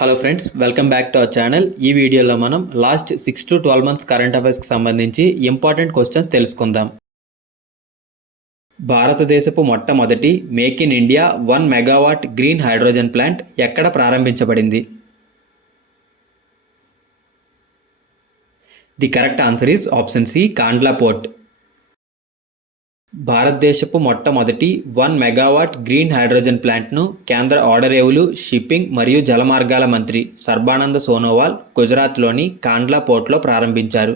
Hello friends, welcome back to our channel. ఈ వీడియోలో మనం లాస్ట్ 6 to 12 మంత్స్ కరెంట్ అఫైర్స్కి సంబంధించి ఇంపార్టెంట్ క్వశ్చన్స్ తెలుసుకుందాం. భారతదేశపు మొట్టమొదటి make in India 1 megawatt green hydrogen plant ఎక్కడ ప్రారంభించబడింది? The correct answer is option C, Kandla port. భారతదేశపు మొట్టమొదటి 1 మెగావాట్ గ్రీన్ హైడ్రోజన్ ప్లాంట్ను కేంద్ర ఓడరేవులు, షిప్పింగ్ మరియు జలమార్గాల మంత్రి సర్బానంద్ సోనోవాల్ గుజరాత్లోని కాండ్లా పోర్ట్లో ప్రారంభించారు.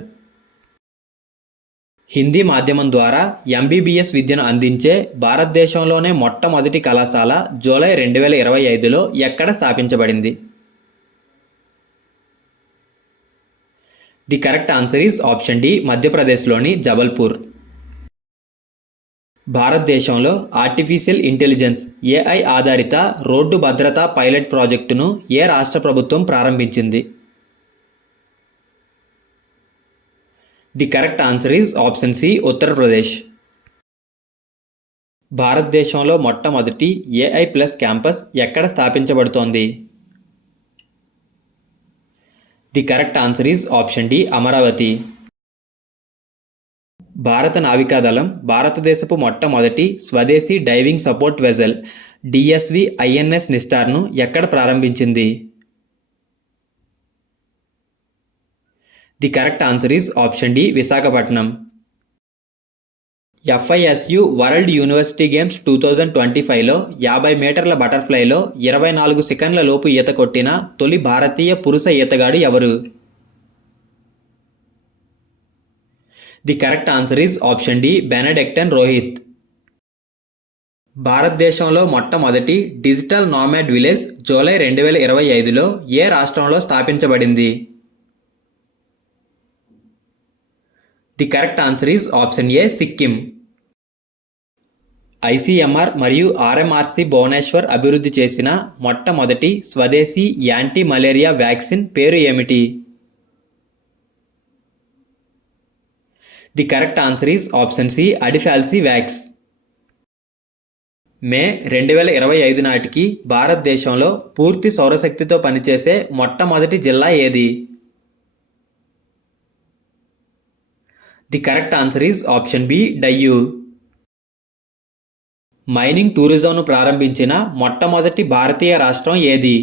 హిందీ మాధ్యమం ద్వారా ఎంబీబీఎస్ విద్యను అందించే భారతదేశంలోనే మొట్టమొదటి కళాశాల జూలై 2025లో ఎక్కడ స్థాపించబడింది? The correct answer is option D, మధ్యప్రదేశ్లోని జబల్పూర్. భారతదేశంలో ఆర్టిఫిషియల్ ఇంటెలిజెన్స్ ఏఐ ఆధారిత రోడ్డు భద్రతా పైలట్ ప్రాజెక్టును ఏ రాష్ట్ర ప్రభుత్వం ప్రారంభించింది? The correct answer is option C, Uttar Pradesh. భారతదేశంలో మొట్టమొదటి ఏఐ ప్లస్ క్యాంపస్ ఎక్కడ స్థాపించబడుతోంది? The correct answer is option D, Amaravati. భారత నావికాదళం భారతదేశపు మొట్టమొదటి స్వదేశీ diving support vessel DSV INS నిస్టార్ను ఎక్కడ ప్రారంభించింది? The correct answer is option D, Visakhapatnam. FISU world university games 2025లో 50 మీటర్ల బటర్ఫ్లైలో 24 సెకండ్ల లోపు ఈత కొట్టిన తొలి భారతీయ పురుష ఈతగాడు ఎవరు? The correct answer is option D, Benediction Rohit. భారతదేశంలో మొట్టమొదటి డిజిటల్ నామాడ్ విలేజ్ జూలై 2025లో ఏ రాష్ట్రంలో స్థాపించబడింది? The correct answer is option A, Sikkim. ICMR మరియు ఆర్ఎంఆర్సి భువనేశ్వర్ అభివృద్ధి చేసిన మొట్టమొదటి స్వదేశీ యాంటీ మలేరియా వ్యాక్సిన్ పేరు ఏమిటి? The correct answer is option C, అడిఫాల్సీ వ్యాక్స్. మే 2025 నాటికి భారతదేశంలో పూర్తి సౌరశక్తితో పనిచేసే మొట్టమొదటి జిల్లా ఏది? The correct answer is option B, Diu. Mining టూరిజంను ప్రారంభించిన మొట్టమొదటి భారతీయ రాష్ట్రం ఏది?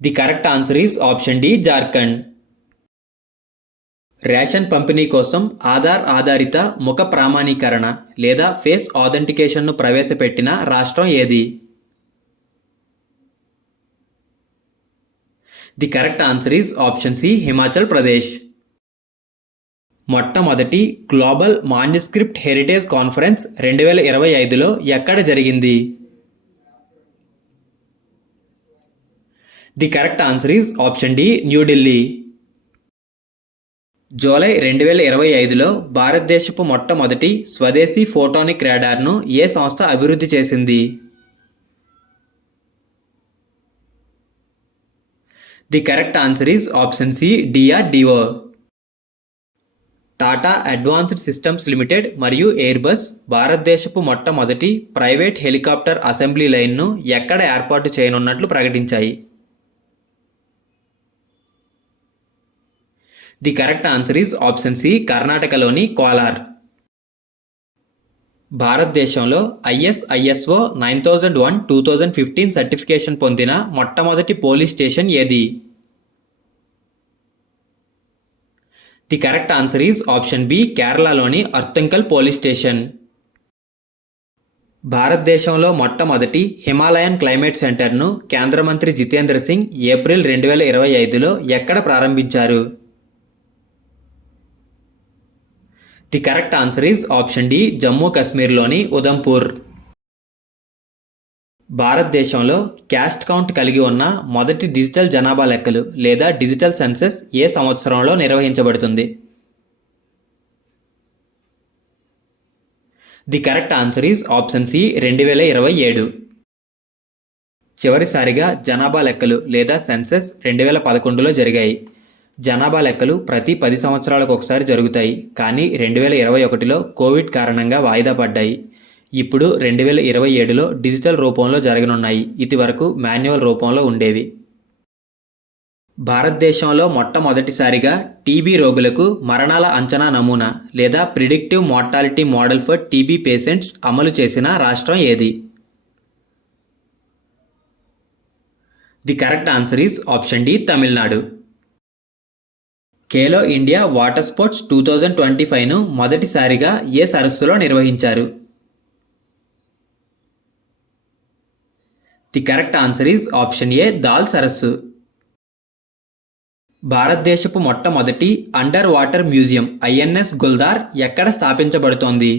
The correct answer is option D, Jharkhand. Ration పంపిణీ కోసం ఆధార్ ఆధారిత ముఖ ప్రామాణీకరణ లేదా ఫేస్ ఆథెంటికేషన్ను ప్రవేశపెట్టిన రాష్ట్రం ఏది? The correct answer is option C, Himachal Pradesh. మొట్టమొదటి గ్లోబల్ మాన్యుస్క్రిప్ట్ హెరిటేజ్ కాన్ఫరెన్స్ 2025లో ఎక్కడ జరిగింది? The correct answer is option D, New Delhi. July 2025లో భారతదేశపు మొట్టమొదటి స్వదేశీ ఫోటానిక్ రాడార్ను ఏ సంస్థ అభివృద్ధి చేసింది? The correct answer is option C, DRDO. Tata advanced systems limited మరియు ఎయిర్బస్ భారతదేశపు మొట్టమొదటి ప్రైవేట్ హెలికాప్టర్ అసెంబ్లీ లైన్ను ఎక్కడ ఏర్పాటు చేయనున్నట్లు ప్రకటించాయి? The correct answer is option C, కర్ణాటకలోని కోలార్. భారతదేశంలో ISO 9001:2015 సర్టిఫికేషన్ పొందిన మొట్టమొదటి పోలీస్ స్టేషన్ ఏది? The correct answer is option B, కేరళలోని అర్తంకల్ పోలీస్ స్టేషన్. భారతదేశంలో మొట్టమొదటి హిమాలయన్ క్లైమేట్ సెంటర్ను కేంద్ర మంత్రి జితేంద్ర సింగ్ ఏప్రిల్ 2025లో ఎక్కడ ప్రారంభించారు? The correct answer is option D, Jammu కాశ్మీర్లోని ఉదంపూర్. భారతదేశంలో క్యాస్ట్ కౌంట్ కలిగి ఉన్న మొదటి డిజిటల్ జనాభా లెక్కలు లేదా డిజిటల్ సెన్సస్ ఏ సంవత్సరంలో నిర్వహించబడుతుంది? The correct answer is option C, 2027. చివరిసారిగా జనాభా లెక్కలు లేదా సెన్సస్ 2011లో జరిగాయి. జనాభా లెక్కలు ప్రతి 10 సంవత్సరాలకు ఒకసారి జరుగుతాయి, కానీ 2021లో కోవిడ్ కారణంగా వాయిదా పడ్డాయి. ఇప్పుడు 2027లో డిజిటల్ రూపంలో జరగనున్నాయి. ఇదివరకు మాన్యువల్ రూపంలో ఉండేవి. భారతదేశంలో మొట్టమొదటిసారిగా టీబీ రోగులకు మరణాల అంచనా నమూనా లేదా predictive mortality model for TB patients అమలు చేసిన రాష్ట్రం ఏది? The correct answer is option D, Tamil Nadu. Khelo India water sports 2025ను మొదటిసారిగా ఏ సరస్సులో నిర్వహించారు? The correct answer is option A, Dal సరస్సు. భారతదేశపు మొట్టమొదటి under water museum INS Guldar ఎక్కడ స్థాపించబడుతోంది?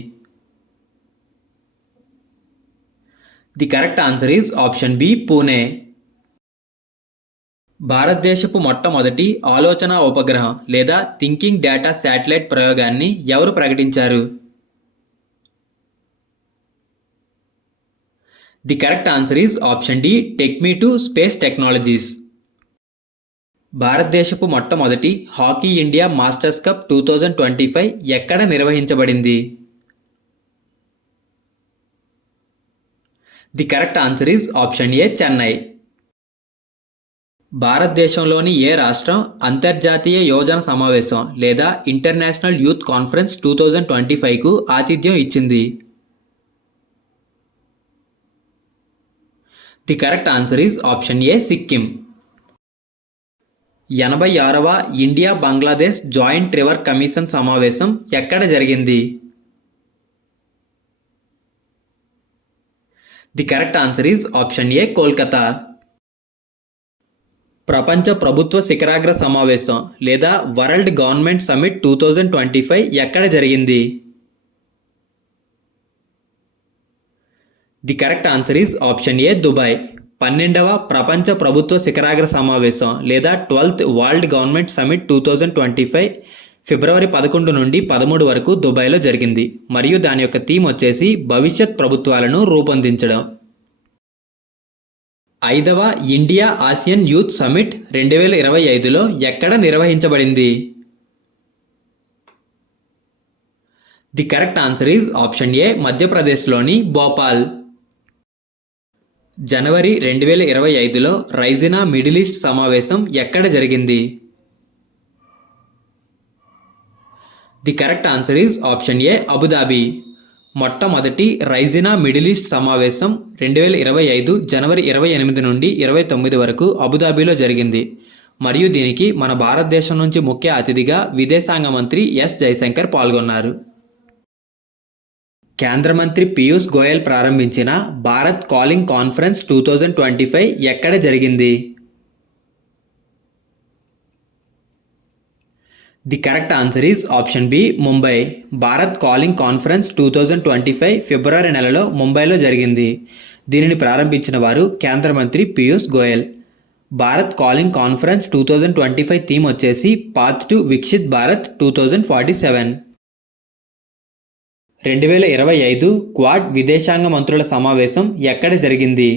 The correct answer is option B, Pune. భారతదేశపు మొట్టమొదటి ఆలోచన ఉపగ్రహం లేదా థింకింగ్ డేటా శాటిలైట్ ప్రయోగాన్ని ఎవరు ప్రకటించారు? The correct answer is option D, టెక్మీ2 స్పేస్ టెక్నాలజీస్. భారతదేశపు మొట్టమొదటి హాకీ ఇండియా మాస్టర్స్ కప్ 2025 ఎక్కడ నిర్వహించబడింది? The correct answer is option A, Chennai. భారతదేశంలోని ఏ రాష్ట్రం అంతర్జాతీయ యువజన సమావేశం లేదా ఇంటర్నేషనల్ యూత్ కాన్ఫరెన్స్ 2025కు ఆతిథ్యం ఇచ్చింది? The correct answer is option A, Sikkim. 86వ India Bangladesh joint river commission సమావేశం ఎక్కడ జరిగింది? The correct answer is option A, Kolkata. ప్రపంచ ప్రభుత్వ శిఖరాగ్ర సమావేశం లేదా వరల్డ్ గవర్నమెంట్ సమిట్ 2025 ఎక్కడ జరిగింది? The correct answer is option A, Dubai. 12వ ప్రపంచ ప్రభుత్వ శిఖరాగ్ర సమావేశం లేదా 12th వరల్డ్ గవర్నమెంట్ సమిట్ 2025 ఫిబ్రవరి 11 నుండి 13 వరకు దుబాయ్లో జరిగింది మరియు దాని యొక్క థీమ్ వచ్చేసి భవిష్యత్ ప్రభుత్వాలను రూపొందించడం. 5వ ఇండియా ఆసియన్ యూత్ సమిట్ 2025లో ఎక్కడ నిర్వహించబడింది? The correct answer is option A, మధ్యప్రదేశ్లోని భోపాల్. జనవరి 2025లో రైజినా మిడిల్ ఈస్ట్ సమావేశం ఎక్కడ జరిగింది? The correct answer is option A, Abu Dhabi. మొట్టమొదటి రైజినా మిడిల్ ఈస్ట్ సమావేశం 2025 జనవరి 28 నుండి 29 వరకు అబుదాబిలో జరిగింది మరియు దీనికి మన భారతదేశం నుంచి ముఖ్య అతిథిగా విదేశాంగ మంత్రి ఎస్ జయశంకర్ పాల్గొన్నారు. కేంద్ర మంత్రి పీయూష్ గోయల్ ప్రారంభించిన భారత్ కాలింగ్ కాన్ఫరెన్స్ 2025 ఎక్కడ జరిగింది? The correct answer is option B, Mumbai. Bharat calling conference 2025 ఫిబ్రవరి నెలలో ముంబైలో జరిగింది. దీనిని ప్రారంభించిన వారు కేంద్ర మంత్రి Piyush Goyal. Bharat calling conference 2025 theme వచ్చేసి path to Viksit Bharat 2047. 2025 quad విదేశాంగ మంత్రుల సమావేశం ఎక్కడ జరిగింది?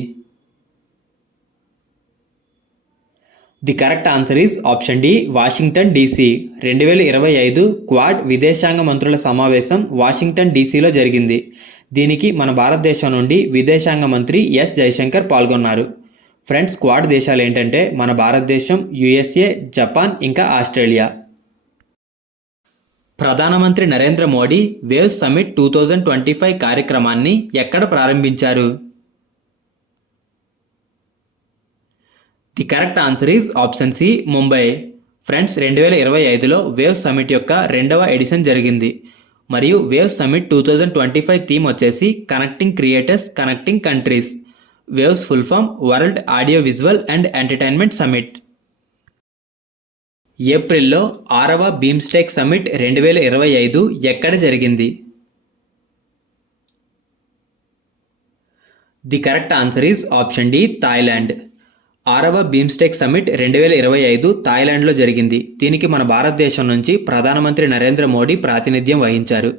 The correct answer is option D, Washington DC. 2025 quad విదేశాంగ మంత్రుల సమావేశం వాషింగ్టన్ డీసీలో జరిగింది. దీనికి మన భారతదేశం నుండి విదేశాంగ మంత్రి ఎస్ జయశంకర్ పాల్గొన్నారు. ఫ్రెండ్స్, క్వాడ్ దేశాలు ఏంటంటే మన భారతదేశం, యుఎస్ఏ, జపాన్ ఇంకా ఆస్ట్రేలియా. ప్రధానమంత్రి నరేంద్ర మోడీ వేవ్స్ సమిట్ 2025 కార్యక్రమాన్ని ఎక్కడ ప్రారంభించారు? The correct answer is option C, Mumbai. Friends, 2025లో వేవ్స్ సమిట్ యొక్క 2వ ఎడిషన్ జరిగింది మరియు వేవ్స్ సమిట్ 2025 థీమ్ వచ్చేసి connecting creators, connecting countries. Waves full form world audio visual and entertainment summit. ఏప్రిల్లో 6వ బీమ్స్టెక్ సమిట్ 2025 ఎక్కడ జరిగింది? The correct answer is option D, Thailand. 6వ బీమ్స్టెక్ సమిట్ 2025 థాయిలాండ్లో జరిగింది. దీనికి మన భారతదేశం నుంచి ప్రధానమంత్రి నరేంద్ర మోడీ ప్రాతినిధ్యం వహించారు.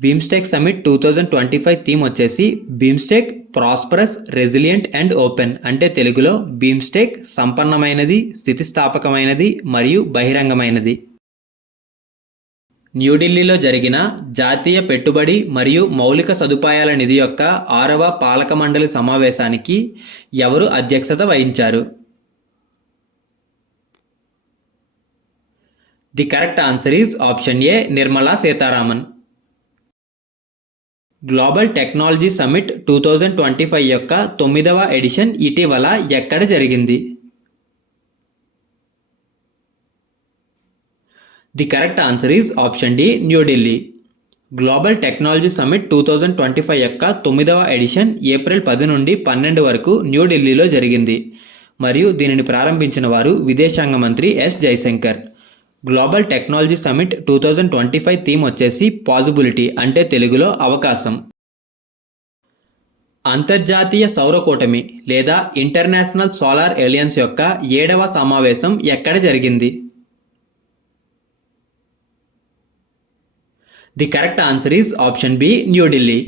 బీమ్స్టెక్ సమిట్ 2025 థీమ్ వచ్చేసి BIMSTEC prosperous, resilient and open. అంటే తెలుగులో బీమ్స్టెక్ సంపన్నమైనది, స్థితిస్థాపకమైనది మరియు బహిరంగమైనది. న్యూఢిల్లీలో జరిగిన జాతీయ పెట్టుబడి మరియు మౌలిక సదుపాయాల నిధి యొక్క 6వ పాలక మండలి సమావేశానికి ఎవరు అధ్యక్షత వహించారు? The correct answer is option A Nirmala Sitharaman. Global technology summit 2025 యొక్క 9వ ఎడిషన్ ఇటీవల ఎక్కడ జరిగింది? The correct answer is option D New Delhi. Global technology summit 2025 యొక్క 9వ ఎడిషన్ ఏప్రిల్ 10 నుండి 12 వరకు న్యూఢిల్లీలో జరిగింది మరియు దీనిని ప్రారంభించిన వారు విదేశాంగ మంత్రి S Jaishankar. Global technology summit 2025 theme వచ్చేసి పాజిబిలిటీ, అంటే తెలుగులో అవకాశం. అంతర్జాతీయ సౌర కూటమి లేదా ఇంటర్నేషనల్ సోలార్ అలయన్స్ యొక్క 7వ సమావేశం ఎక్కడ జరిగింది? The correct answer is option B New Delhi.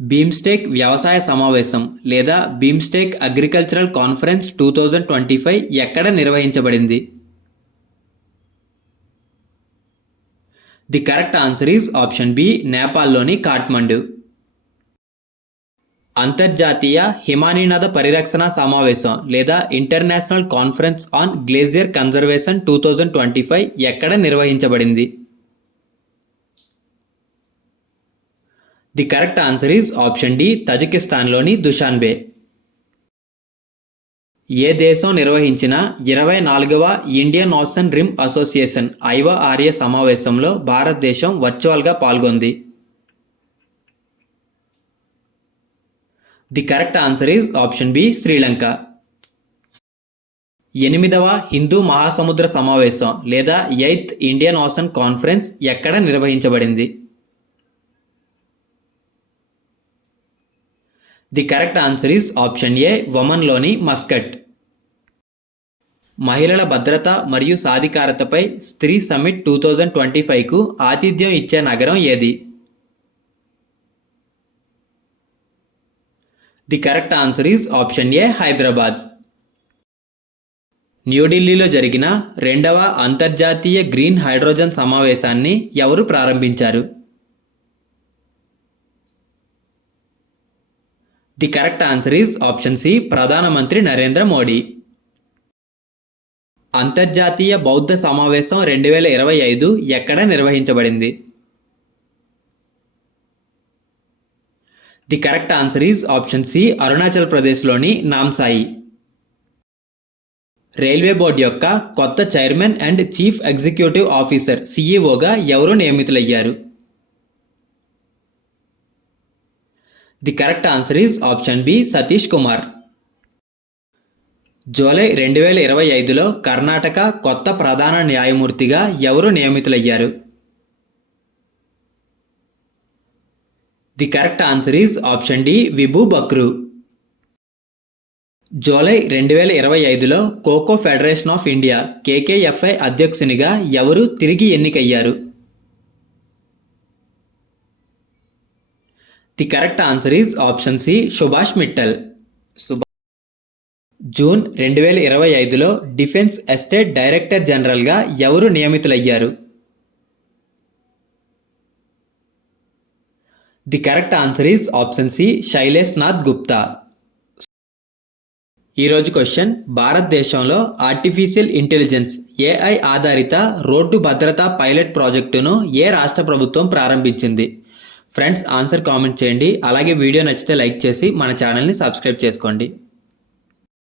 BIMSTEC వ్యవసాయ సమావేశం లేదా బీమ్స్టెక్ అగ్రికల్చరల్ కాన్ఫరెన్స్ 2025 ఎక్కడ నిర్వహించబడింది? The correct answer is option B నేపాల్లోని కాఠ్మండు. అంతర్జాతీయ హిమానీనద పరిరక్షణ సమావేశం లేదా international conference on glacier conservation 2025 ఎక్కడ నిర్వహించబడింది? The correct answer is option D తజికిస్తాన్లోని దుషాన్బే. ఏ దేశం నిర్వహించిన 24వ Indian ocean rim association IORA సమావేశంలో భారతదేశం వర్చువల్గా పాల్గొంది? The correct answer is option B Sri Lanka. 8వ హిందూ మహాసముద్ర సమావేశం లేదా 8th ఇండియన్ ఓషన్ కాన్ఫరెన్స్ ఎక్కడ నిర్వహించబడింది? The correct answer is option A ఒమన్లోని మస్కట్. మహిళల భద్రత మరియు సాధికారతపై స్త్రీ సమ్మిట్ 2025కు ఆతిథ్యం ఇచ్చే నగరం ఏది? The correct answer is option A Hyderabad. న్యూఢిల్లీలో జరిగిన 2వ అంతర్జాతీయ గ్రీన్ హైడ్రోజన్ సమావేశాన్ని ఎవరు ప్రారంభించారు? The correct answer is option C ప్రధానమంత్రి నరేంద్ర మోడీ. అంతర్జాతీయ బౌద్ధ సమావేశం 2025 ఎక్కడ నిర్వహించబడింది? The correct answer is option C Arunachal ప్రదేశ్లోని నామ్సాయి. రైల్వే బోర్డు యొక్క కొత్త chairman and chief executive officer సిఈఓగా ఎవరు నియమితులయ్యారు? The correct answer is option B Satish Kumar. July 2025లో కర్ణాటక కొత్త ప్రధాన న్యాయమూర్తిగా ఎవరు నియమితులయ్యారు? The correct answer is option D Vibhu Bakru. July 2025లో Kho Kho federation of India KKFI అధ్యక్షునిగా ఎవరు తిరిగి ఎన్నికయ్యారు? The correct answer is option C Subhash Mittal. June 2025లో డిఫెన్స్ ఎస్టేట్ డైరెక్టర్ జనరల్గా ఎవరు నియమితులయ్యారు? The correct answer is option C Shailesh Nath Gupta. ఈరోజు క్వశ్చన్: భారతదేశంలో ఆర్టిఫిషియల్ ఇంటెలిజెన్స్ ఏఐ ఆధారిత రోడ్డు భద్రతా పైలట్ ప్రాజెక్టును ఏ రాష్ట్ర ప్రభుత్వం ప్రారంభించింది? ఫ్రెండ్స్, ఆన్సర్ కామెంట్ చేయండి. అలాగే వీడియో నచ్చితే లైక్ చేసి మన ఛానల్ని సబ్స్క్రైబ్ చేసుకోండి.